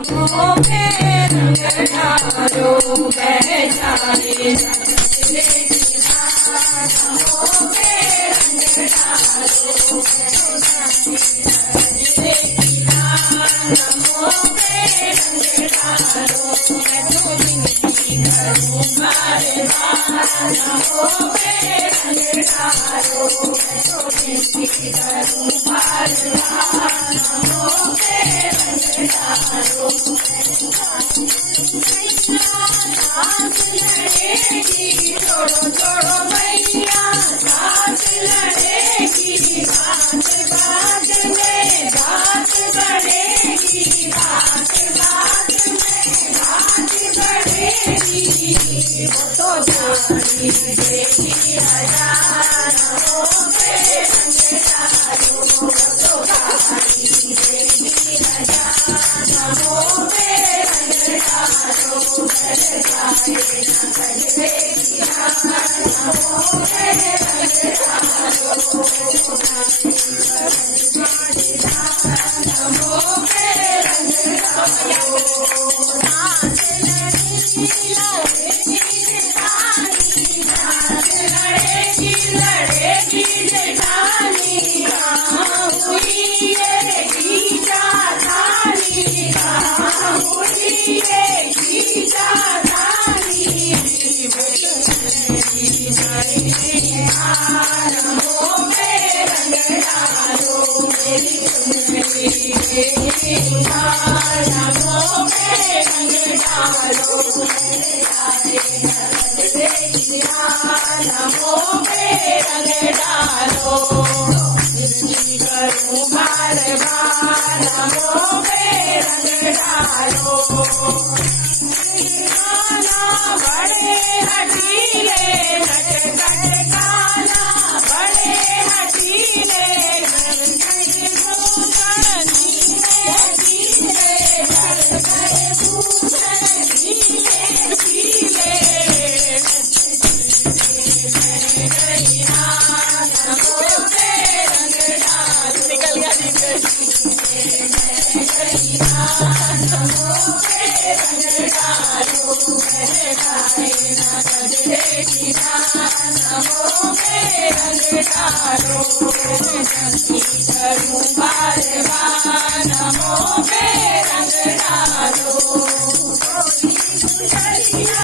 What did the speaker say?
नमो पे रंग ढारो बहसारे नमो पे रंग ढारो नमो पे रंग ढारो मैं तो जिंदगी करूं बर्बाद नमो पे रंग ढारो मैं तो जिंदगी करूं बर्बाद नमो पे रंग ढारो सास लड़ेगी छोड़ो छोड़ो मैया सास लड़ेगी बात बात में बात बढ़ेगी बात बात में बात बढ़ेगी वो तो जानी देगी हजारों पे रंग डालो वो तो जानी देगी हजारों पे रंग डालो घर जाए न करेगी हजारों पे रंग डालो नमो पे रंग डालो